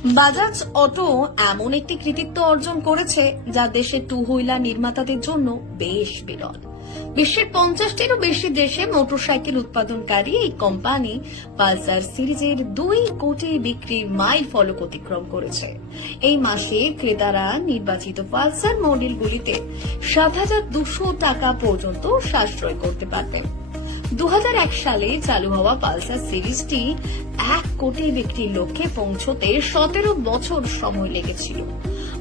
Bajaj auto এমন একটি কৃতিত্ব অর্জন করেছে যা দেশের টু হুইলার নির্মাতাদের জন্য বেশ বিরল। বিশ্বের 50টিরও বেশি দেশে মোটরসাইকেল উৎপাদনকারী এই কোম্পানি পালসার সিরিজের 2 কোটি বিক্রির মাইল ফলক অতিক্রম করেছে। এই মাসে ক্রেতারা নির্বাচিত পালসার মডেলগুলিতে 7,200 টাকা পর্যন্ত সাশ্রয় করতে পারবেন। 2001 সালে চালু হওয়া পালসার সিরিজটি 1 কোটি বিক্রির লক্ষ্যে পৌঁছতে 17 বছর সময় লেগেছিল।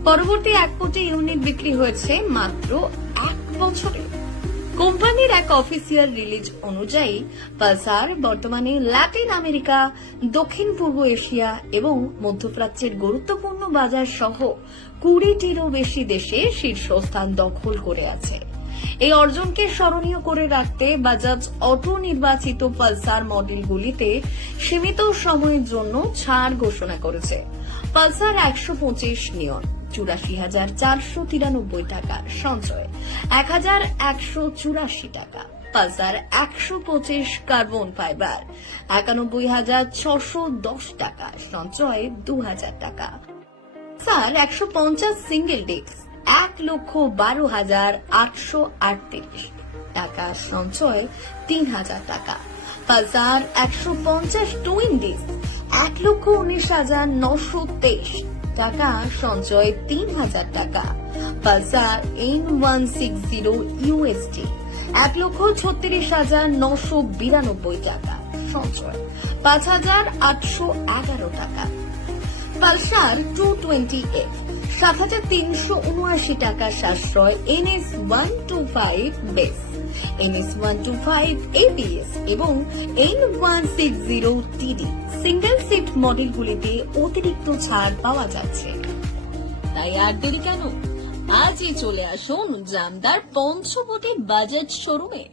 পরবর্তী 1 কোটি ইউনিট বিক্রি হয়েছে মাত্র 1 বছরে। কোম্পানির এক অফিসিয়াল রিলিজ অনুযায়ী পালসার বর্তমানে ল্যাটিন আমেরিকা, দক্ষিণ পূর্ব এশিয়া এবং মধ্যপ্রাচ্যের গুরুত্বপূর্ণ বাজার সহ 20টিরও বেশি দেশে শীর্ষস্থান দখল করে আছে। এই অর্জনকে স্মরণীয় করে রাখতে বাজাজ অটো নির্বাচিত পালসার মডেলগুলিতে সীমিত সময়ের জন্য ছাড় ঘোষণা করেছে। পালসার 125 নিয়ন 84,493 টাকা সঞ্চয় 1,184 টাকা। পালসার 125 কার্বন ফাইবার 91,610 টাকা সঞ্চয় 2,000 টাকা। পালসার 150 সিঙ্গেল ডিস্ক 1,12,838 টাকা সঞ্চয় 3,000 টাকা। পালসার 150 টুইন ডিস্ক 1,19,923 টাকা সঞ্চয় 3,000 টাকা। পালসার N160 USD 1,36,992 টাকা সঞ্চয় 5,811 টাকা। পালসার 220F 7,379 টাকা সাশ্রয় NS125 বেস, NS125 ABS এবং N160 TD সিঙ্গেল সিট মডেলগুলিতে অতিরিক্ত ছাড় পাওয়া যাচ্ছে। তাই আর দেরি কেন, আজই চলে আসুন জামদার পঞ্চবটি বাজাজ শোরুমে।